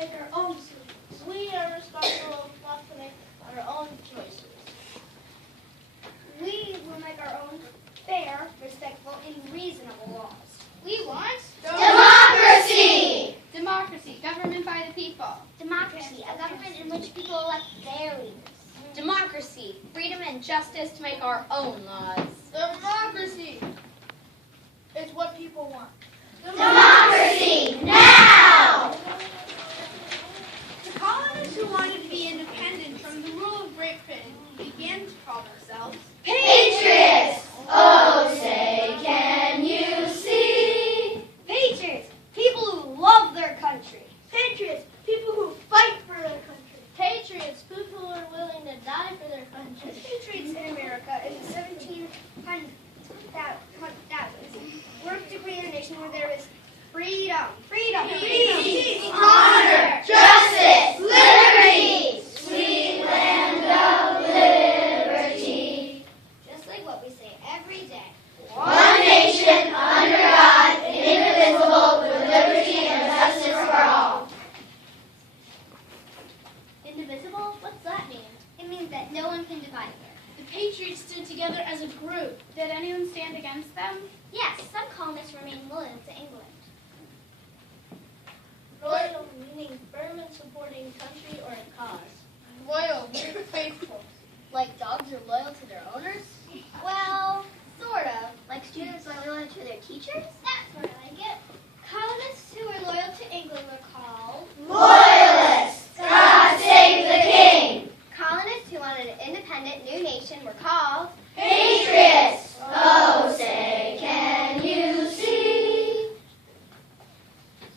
make our own decisions. We are responsible enough to make our own choices. We will make our own fair, respectful, and reasonable laws. We want Democracy! democracy, government by the people. Democracy, a government in which people elect their leaders. Democracy, freedom and justice to make our own laws. Democracy is what people want. Democracy, now! The colonists who wanted to be independent from the rule of Great Britain began to call themselves Patriots! Oh, say, can you see? Patriots, people who love their country. Patriots, people who fight for their country. Patriots, people who are willing to die for their country. Patriots in America in the 1700s worked to create a nation where there was freedom, Peace, honor, justice, liberty, sweet land of liberty. just like what we say every day. One nation under God, indivisible, with liberty and justice for all. Indivisible? What's that mean? It means that no one can divide it. The Patriots stood together as a group. Did anyone stand against them? Yes, some colonists remained loyal to England. Loyal meaning firm in supporting country or a cause. Loyal, faithful. Like dogs are loyal to their owners? Well, sort of. Like students are loyal to their teachers? That's where I like it. Colonists who were loyal to England were called Loyalists, God save the King. colonists who wanted an independent new nation were called Patriots, oh, say, can you see?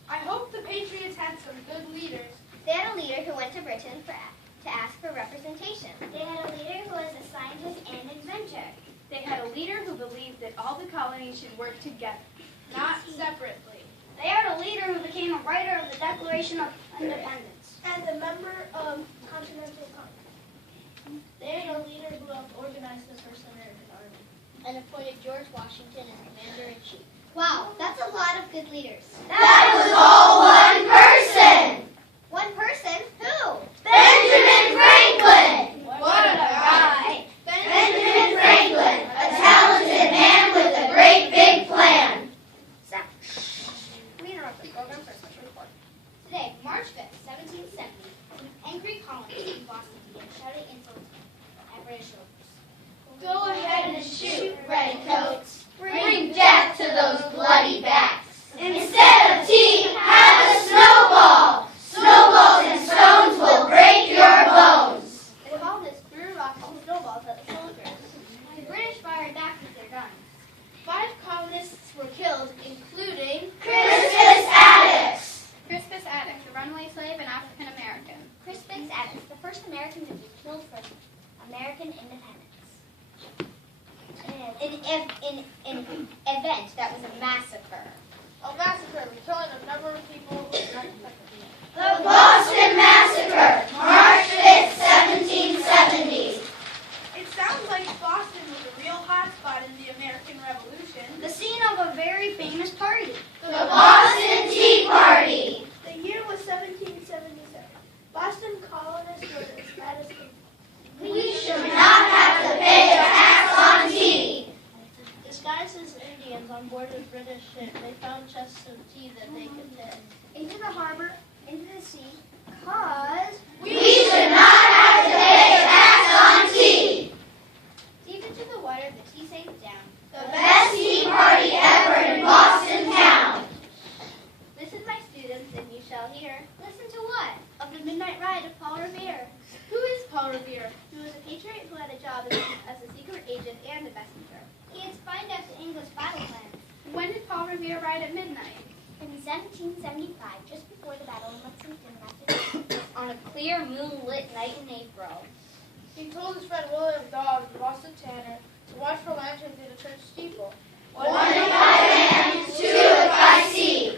I hope the Patriots had some good leaders. They had a leader who went to Britain to ask for representation. They had a leader who was a scientist and inventor. They had a leader who believed that all the colonies should work together, not separately. They had a leader who became a writer of the Declaration of Independence. And a member of Continental Congress. They had a leader who helped organize the First American Army. And appointed George Washington as Commander-in-Chief. Wow, that's a lot of good leaders. That was all one person. One person? Who? Benjamin Franklin. What a guy! Benjamin Franklin, a talented man with a great big plan. We interrupt the program for a special report. Today, March 5th, 1770, some angry colonists in Boston began shouting insults at British soldiers. Go ahead and shoot, redcoats. Bring death to those bloody bats. Instead of tea, have a snowball. Snowballs and stones will break your bones. The colonists threw rocks and snowballs at the soldiers. The British fired back with their guns. 5 colonists were killed, including Crispus Attucks. Crispus Attucks, a runaway slave and African American. Crispus Attucks, the first American to be killed for American independence. An event that was a massacre. a massacre, the killing of a number of people who were not affected. The Boston Massacre, March 5th, 1770. It sounds like Boston was a real hotspot in the American Revolution. The scene of a very famous party. The Boston Tea Party. The year was 1777. Boston colonists were as bad as We should not have to pay a tax on tea. disguised as Indians on board a British ship. They found chests of tea that they could take. Into the harbor, into the sea, cause We should not have to pay a tax on tea. deep into the water the tea sank down. The best tea party ever in Boston town. Listen, my students, and you shall hear. Listen to what? Of the midnight ride of Paul Revere. Who is Paul Revere? He was a patriot who had a job as a secret agent and a messenger. He had spied out the English battle plans. When did Paul Revere ride at midnight? In 1775, just before the Battle of Lexington, Massachusetts. On a clear moonlit night in April. He told his friend William Dawes of Boston Tanner to watch for lanterns in the church steeple. One if I land, two if I see.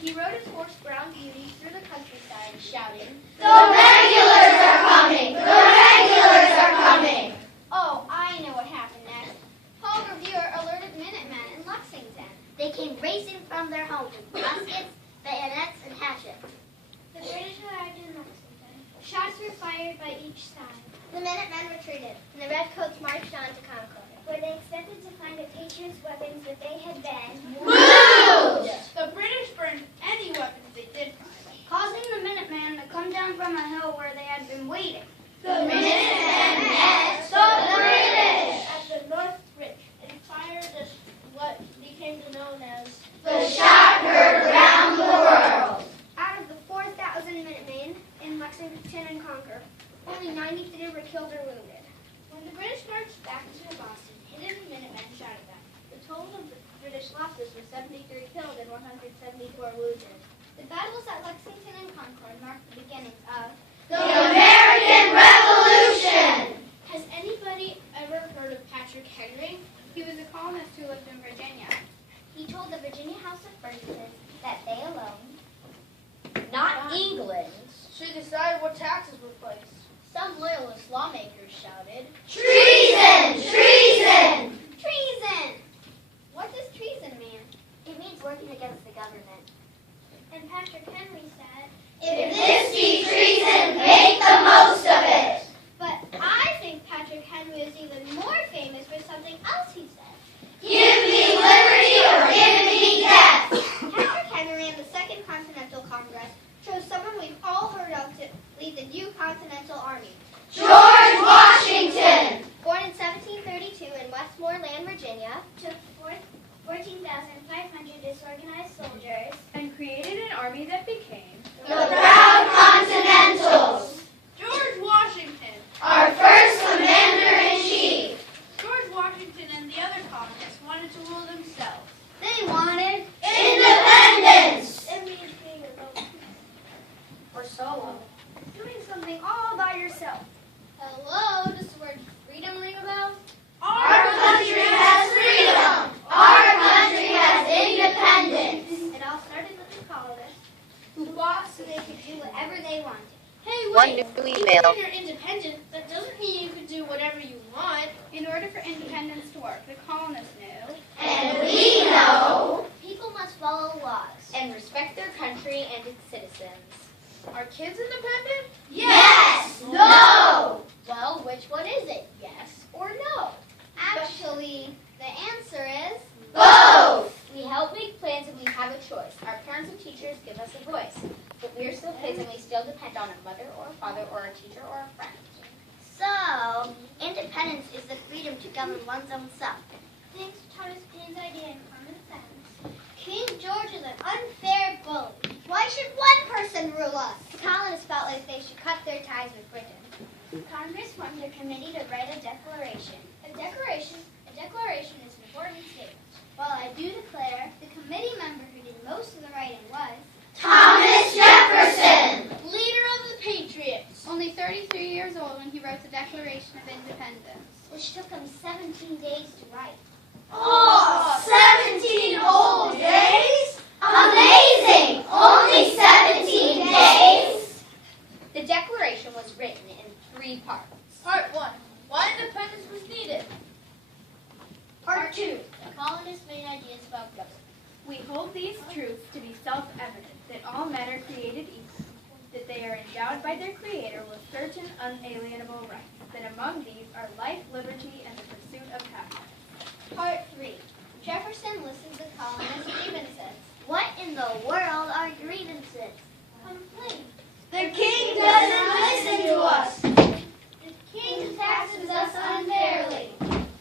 He rode his horse Brown Beauty through the countryside, shouting, The regulars are coming! The regulars are coming! "Oh, I know what happened next." Paul Revere alerted Minutemen in Lexington. They came racing from their homes with muskets, bayonets, and hatchets. The British fired by each side. The Minutemen retreated, and the Redcoats marched on to Concord, Where they expected to find a Patriots' weapons, but they had been Moved! The British burned any weapons they did find, causing the Minutemen to come down from a hill where they had been waiting. The Minutemen met the British! At the North Ridge and fired what became known as The shot heard round the world. Out of the 4,000 Minutemen in Lexington and Concord, only 93 were killed or wounded. When the British marched back to Boston, hidden Minutemen shot at them. The total of the British losses was 73 killed and 174 wounded. The battles at Lexington and Concord marked the beginnings of The American Revolution! Has anybody ever heard of Patrick Henry? he was a colonist who lived in Virginia. He told the Virginia House of Burgesses that they alone, not England. Should decide what taxes were placed. Some loyalist lawmakers shouted, Treason! Treason! treason! What does treason mean? It means working against the government. And Patrick Henry said, If this be treason, make the most of it! but I think Patrick Henry is even more famous for something else he said. Give me liberty or give me death! Patrick Henry in the Second Continental Congress chose someone we've all heard of to lead the new Continental Army. George Washington! Born in 1732 in Westmoreland, Virginia, took 14,500 disorganized soldiers And created an army that became The proud Continentals! George Washington. Our first commander-in-chief! George Washington and the other colonists wanted to rule themselves. They wanted Independence! it means being alone or solo, doing something all by yourself. Hello, does the word freedom ring a bell? Our country has freedom! Our country has independence! It all started with the colonists who fought so they could do whatever they wanted. Hey, One wait. new Even email. if you're independent, that doesn't mean you can do whatever you want. In order for independence to work, the colonists knew. And we know People must follow laws. and respect their country and its citizens. Are kids independent? yes! No! Well, which one is it? Yes or no? Actually, the answer is Both! We help make plans and we have a choice. Our parents and teachers give us a voice. But we are still kids and we still depend on a mother or a father or a teacher or a friend. so. Independence is the freedom to govern one's own self. Thanks to Thomas Paine's idea and common sense. King George is an unfair bully. Why should one person rule us? The colonists felt like they should cut their ties with Britain. Congress formed a committee to write a declaration. A declaration is an important statement. While I do declare, the committee member who did most of the writing was Thomas Jefferson! Leader of the Patriots. Only 33 years old when he wrote the Declaration of Independence. which took him 17 days to write. Oh, 17 whole days? Amazing! Only 17 days? The Declaration was written in 3 parts. Part 1. Why independence was needed. Part 2. The colonists' main ideas about government. We hold these truths to be self-evident, that all men are created equal, that they are endowed by their Creator with certain unalienable rights, that among these are life, liberty, and the pursuit of happiness. Part 3. Jefferson listens to colonists' grievances. What in the world are grievances? Complaints. The king doesn't listen to us. The king taxes us unfairly.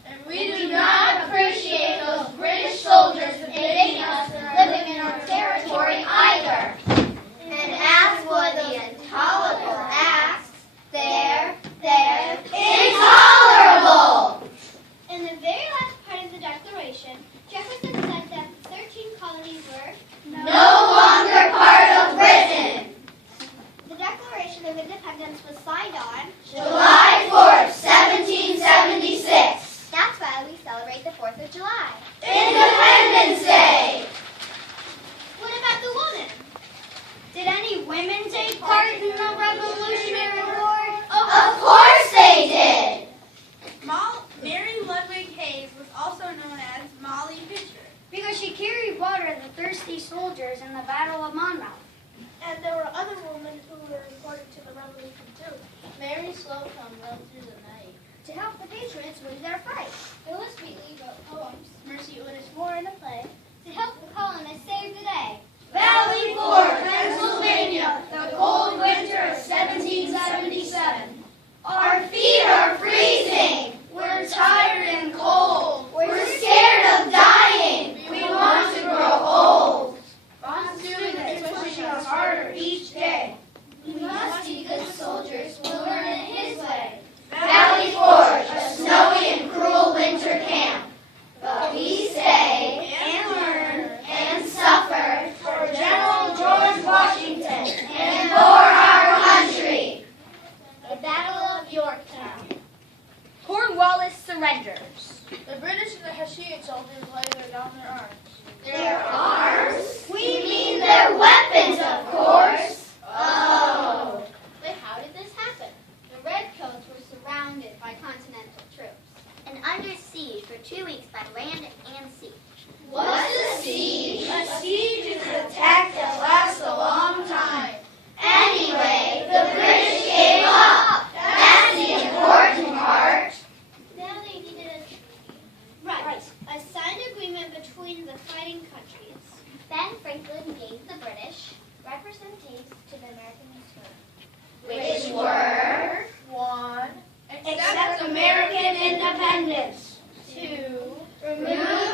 And We do not appreciate those British soldiers invading us and living in our territory either. And as for the intolerable acts, they're Intolerable! In the very last part of the Declaration, Jefferson said that the 13 colonies were No longer part of Britain. The Declaration of Independence was signed on. July 4th, 1776. That's why we celebrate the 4th of July. Independence Day. What about the women? Did any women take part in the Revolutionary War? Of course they did. Mary Ludwig Hayes was also known as Molly Pitcher. Because she carried water to the thirsty soldiers in the Battle of Monmouth. And there were other women who were important to the revolution too. Merry Slocum rode through the night. To help the patriots win their fight. Phyllis Wheatley wrote poems. Mercy Otis Moore in a play. To help the colonists save the day. Valley Forge, Pennsylvania, the cold winter of 1777. Our feet are freezing. We're tired and cold. We're scared of dying. We want to grow old. Monsoon is pushing us harder each day. We must be good soldiers. We'll learn it his way. Valley Forge, a snowy and cruel winter camp. But we stay and learn and suffer for General George Washington and for our country. The Battle of Yorktown. Cornwallis surrenders. The British and the Hessian soldiers lay down their arms. Their arms? We mean their weapons, of course. Oh. But how did this happen? The redcoats were surrounded by Continental troops. And under siege for 2 weeks by land and sea. What's a siege? A siege is an attack that lasts a long time. Anyway, the British gave up. That's the important part. Now they needed a treaty. Right. A signed agreement between the fighting countries. Ben Franklin gave the British representatives to the American Missouri. Which were 1. accept American independence. 2. Remove